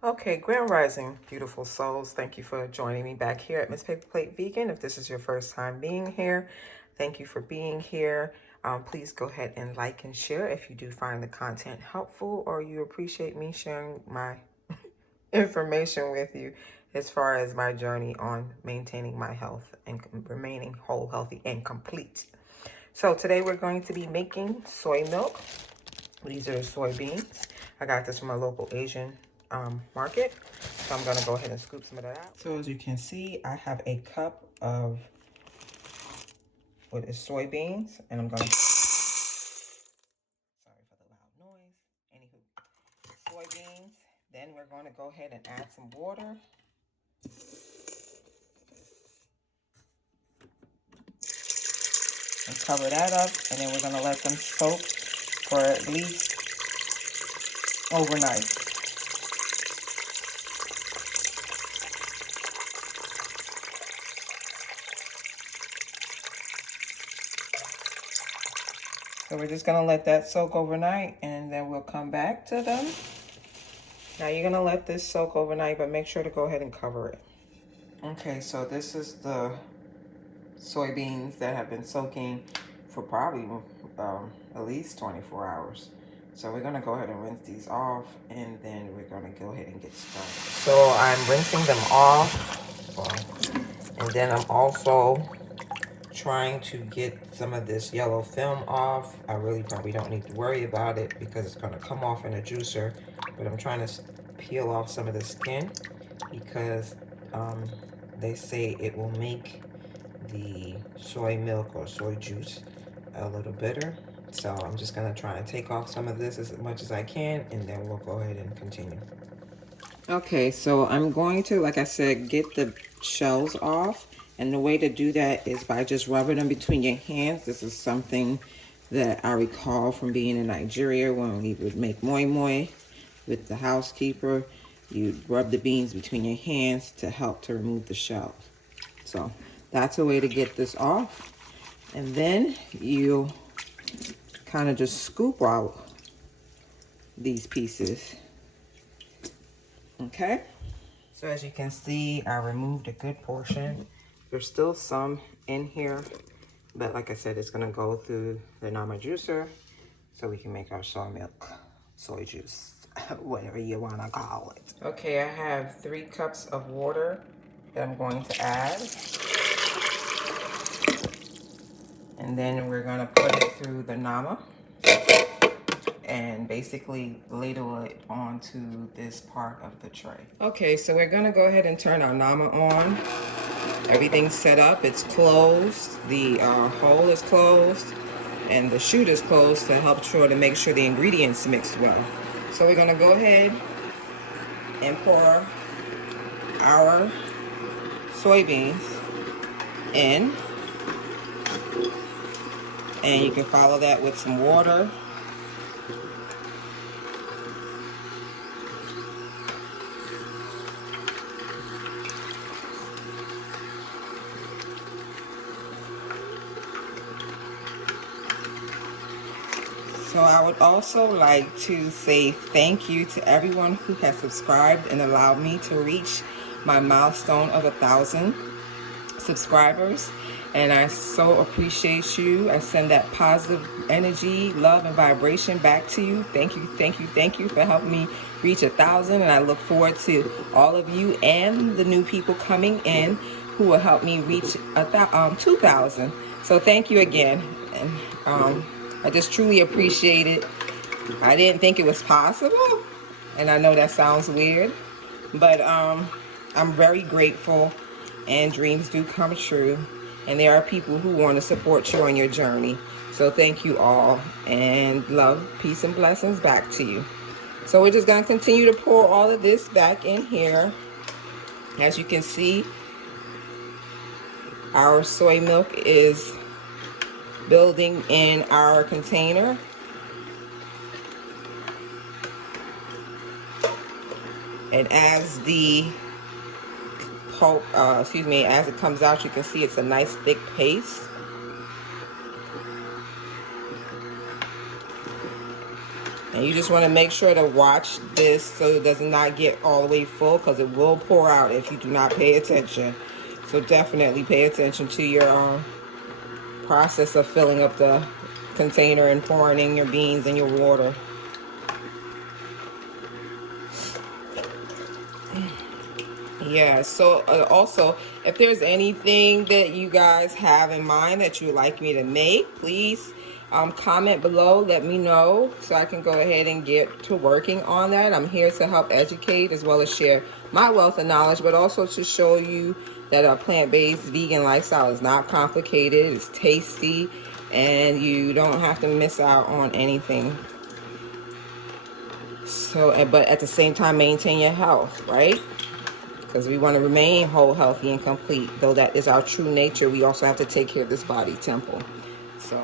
Okay, Grand Rising, beautiful souls. Thank you for joining me back here at Miss Paper Plate Vegan. If this is your first time being here, thank you for being here. Please go ahead and like and share if you do find the content helpful or you appreciate me sharing my information with you as far as my journey on maintaining my health and remaining whole, healthy, and complete. So today we're going to be making soy milk. These are soybeans. I got this from a local Asian market. So I'm gonna go ahead and scoop some of that out. So as you can see, I have a cup of what is soybeans, and I'm gonna, sorry for the loud noise. Anywho, soybeans. Then we're gonna go ahead and add some water. And cover that up, and then we're gonna let them soak for at least overnight. So we're just gonna let that soak overnight, and then we'll come back to them. Now you're gonna let this soak overnight, but make sure to go ahead and cover it. Okay, so this is the soybeans that have been soaking for probably at least 24 hours. So we're gonna go ahead and rinse these off, and then we're gonna go ahead and get started. So I'm rinsing them off, and then I'm also trying to get some of this yellow film off. I really probably don't need to worry about it because it's going to come off in a juicer, but I'm trying to peel off some of the skin because they say it will make the soy milk or soy juice a little bitter. So I'm just going to try and take off some of this as much as I can, and then we'll go ahead and continue. Okay, so I'm going to, like I said, get the shells off. And the way to do that is by just rubbing them between your hands. This is something that I recall from being in Nigeria when we would make moi moi with the housekeeper. You'd rub the beans between your hands to help to remove the shells. So that's a way to get this off. And then you kind of just scoop out these pieces. Okay, so as you can see, I removed a good portion. There's still some in here, but like I said, it's gonna go through the Nama juicer so we can make our soy milk, soy juice, whatever you wanna call it. Okay, I have 3 cups of water that I'm going to add. And then we're gonna put it through the Nama and basically ladle it onto this part of the tray. Okay, so we're gonna go ahead and turn our Nama on. Everything's set up, it's closed, the hole is closed, and the chute is closed to help to make sure the ingredients mix well. So we're gonna go ahead and pour our soybeans in, and you can follow that with some water. So I would also like to say thank you to everyone who has subscribed and allowed me to reach my milestone of 1,000 subscribers. And I so appreciate you. I send that positive energy, love, and vibration back to you. Thank you, thank you, thank you for helping me reach 1,000. And I look forward to all of you and the new people coming in who will help me reach 2,000. So thank you again. And I just truly appreciate it. I didn't think it was possible, and I know that sounds weird, but I'm very grateful, and dreams do come true, and there are people who want to support you on your journey. So thank you all, and love, peace, and blessings back to you. So we're just going to continue to pour all of this back in here. As you can see, our soy milk is building in our container. And as the pulp, as it comes out, you can see it's a nice thick paste. And you just want to make sure to watch this so it does not get all the way full, because it will pour out if you do not pay attention. So definitely pay attention to your process of filling up the container and pouring in your beans and your water. Yeah, so also, if there's anything that you guys have in mind that you would like me to make, please comment below. Let me know so I can go ahead and get to working on that. I'm here to help educate as well as share my wealth of knowledge, but also to show you that a plant-based vegan lifestyle is not complicated, it's tasty, and you don't have to miss out on anything. So, but at the same time, maintain your health, right? Because we want to remain whole, healthy, and complete. Though that is our true nature, we also have to take care of this body temple. So.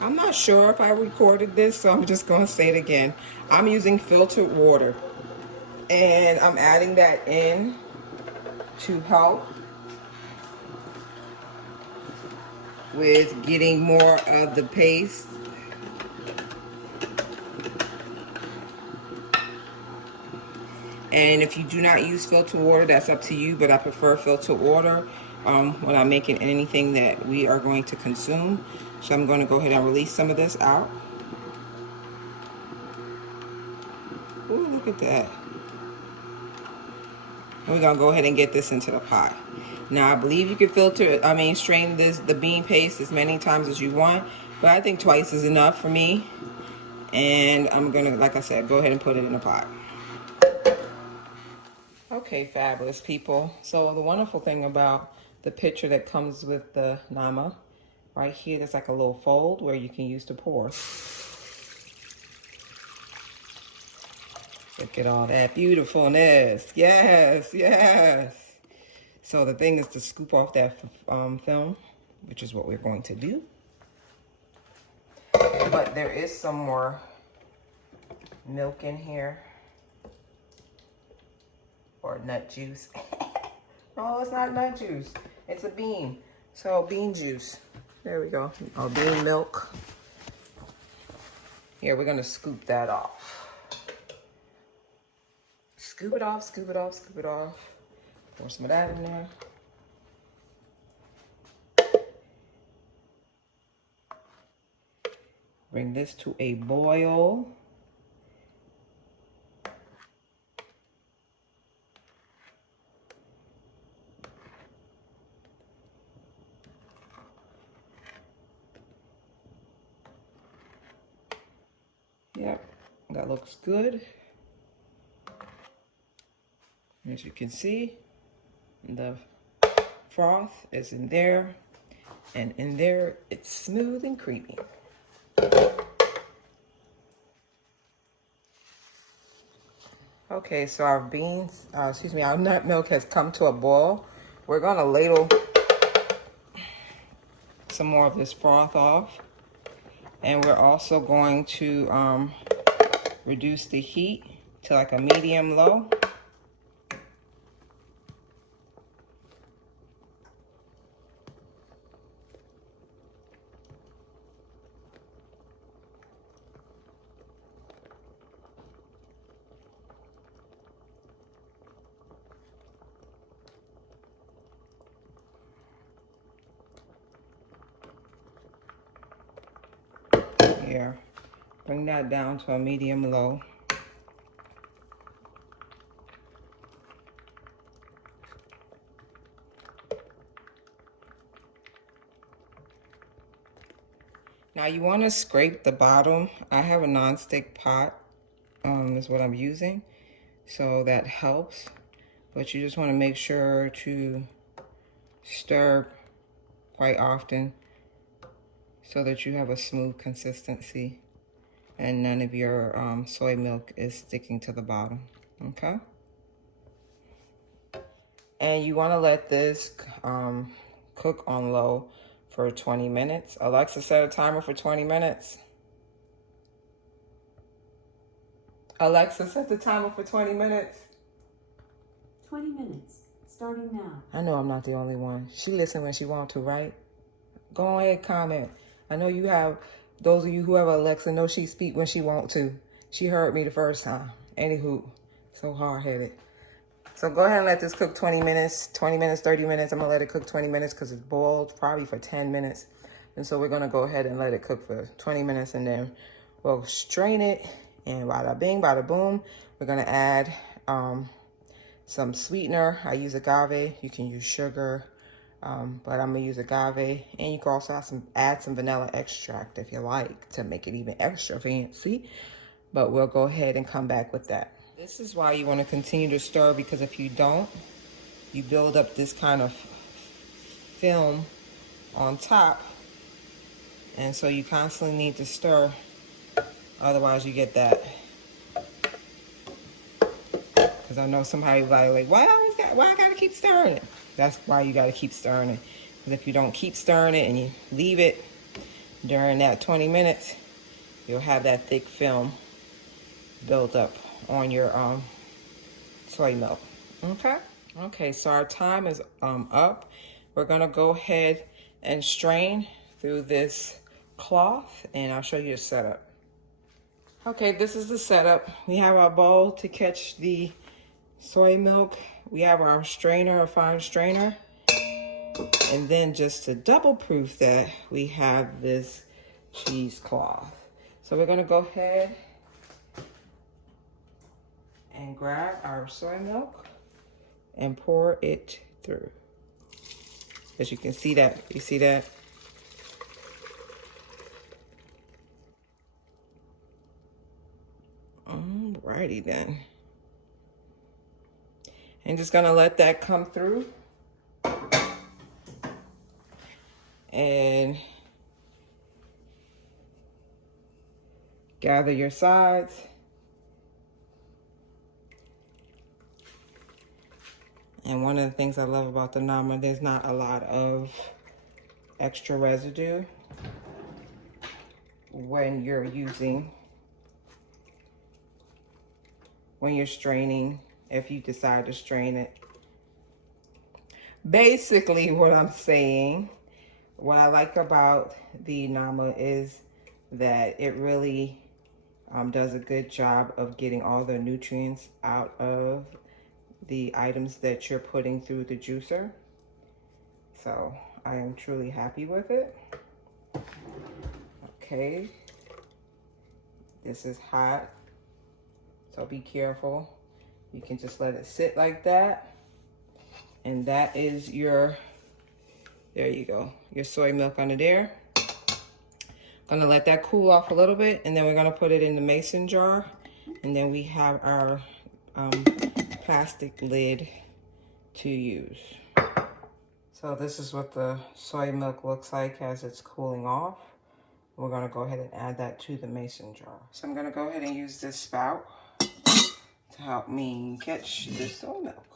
I'm not sure if I recorded this, so I'm just going to say it again. I'm using filtered water, and I'm adding that in to help with getting more of the paste. And if you do not use filtered water, that's up to you, but I prefer filtered water when I'm making anything that we are going to consume. So I'm going to go ahead and release some of this out. Ooh, look at that. And we're going to go ahead and get this into the pot. Now, I believe you can strain the bean paste as many times as you want, but I think twice is enough for me. And I'm going to, like I said, go ahead and put it in the pot. Okay, fabulous people. So the wonderful thing about the picture that comes with the nama, right here, there's like a little fold where you can use to pour. Look at all that beautifulness. Yes, yes. So the thing is to scoop off that film, which is what we're going to do. But there is some more milk in here. Or nut juice. No, it's not nut juice. It's a bean. So bean juice. There we go. Oh, bean milk. Here, we're going to scoop that off. Scoop it off, scoop it off, scoop it off. Pour some of that in there. Bring this to a boil. Yep, that looks good. As you can see, the froth is in there, and in there it's smooth and creamy. Okay, so our our nut milk has come to a boil. We're gonna ladle some more of this froth off, and we're also going to reduce the heat to like a medium low. Here, bring that down to a medium low. Now you want to scrape the bottom. I have a non-stick pot, is what I'm using, so that helps. But you just want to make sure to stir quite often so that you have a smooth consistency and none of your soy milk is sticking to the bottom, okay? And you want to let this cook on low for 20 minutes. Alexa, set a timer for 20 minutes. Alexa, set the timer for 20 minutes. 20 minutes, starting now. I know I'm not the only one. She listens when she wants to, right? Go ahead, comment. I know you have, those of you who have Alexa know she speak when she wants to. She heard me the first time. Anywho, so hard-headed. So go ahead and let this cook 20 minutes, 30 minutes. I'm going to let it cook 20 minutes because it's boiled probably for 10 minutes. And so we're going to go ahead and let it cook for 20 minutes and then we'll strain it. And bada bing, bada boom, we're going to add some sweetener. I use agave. You can use sugar, but I'm going to use agave. And you can also add some vanilla extract if you like to make it even extra fancy. But we'll go ahead and come back with that. This is why you want to continue to stir, because if you don't, you build up this kind of film on top. And so you constantly need to stir, otherwise you get that. Because I know somebody like, why I gotta keep stirring it? That's why you gotta keep stirring it. Because if you don't keep stirring it and you leave it during that 20 minutes, you'll have that thick film built up on your soy milk. Okay, so our time is up. We're gonna go ahead and strain through this cloth and I'll show you the setup. Okay, this is the setup. We have our bowl to catch the soy milk. We have our strainer, a fine strainer. And then just to double proof that, we have this cheesecloth. So we're gonna go ahead and grab our soy milk and pour it through. As you can see that, you see that? Alrighty then. And just gonna let that come through. And gather your sides. And one of the things I love about the nama, there's not a lot of extra residue when you're straining, if you decide to strain it. Basically what I'm saying, what I like about the nama is that it really does a good job of getting all the nutrients out of the items that you're putting through the juicer. So I am truly happy with it. Okay, this is hot, so be careful. You can just let it sit like that. And that is your, there you go, your soy milk under there. Gonna let that cool off a little bit, and then we're gonna put it in the mason jar. And then we have our plastic lid to use. So this is what the soy milk looks like as it's cooling off. We're gonna go ahead and add that to the mason jar. So I'm gonna go ahead and use this spout to help me catch the soy milk.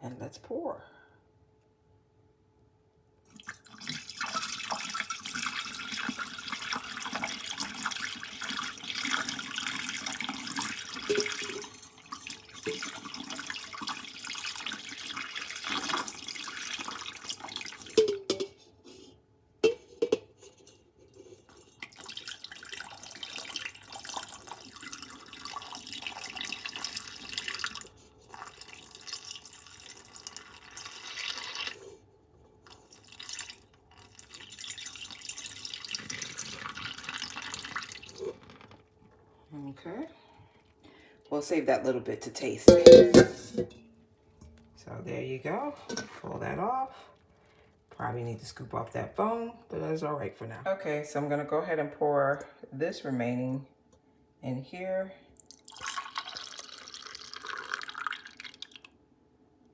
And let's pour. We'll save that little bit to taste. So there you go. Pull that off. Probably need to scoop off that foam, but that's all right for now. Okay, so I'm gonna go ahead and pour this remaining in here.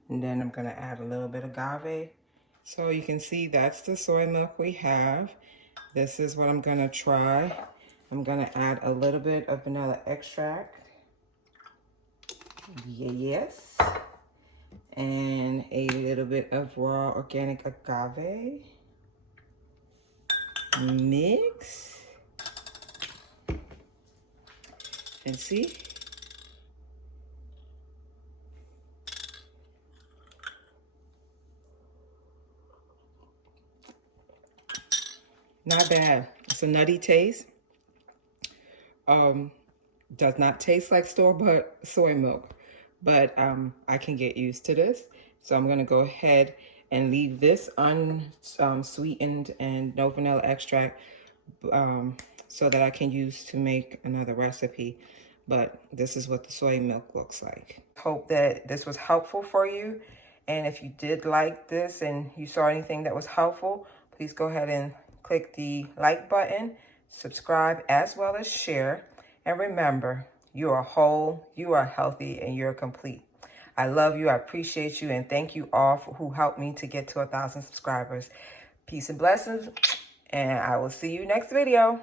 And then I'm gonna add a little bit of agave. So you can see that's the soy milk we have. This is what I'm gonna try. I'm gonna add a little bit of vanilla extract. Yes. And a little bit of raw organic agave. Mix. And see? Not bad. It's a nutty taste. Does not taste like store-bought soy milk, but I can get used to this. So I'm gonna go ahead and leave this unsweetened and no vanilla extract so that I can use to make another recipe. But this is what the soy milk looks like. Hope that this was helpful for you. And if you did like this and you saw anything that was helpful, please go ahead and click the like button, subscribe, as well as share. And remember, you are whole, you are healthy, and you're complete. I love you, I appreciate you, and thank you all for who helped me to get to 1,000 subscribers. Peace and blessings, and I will see you next video.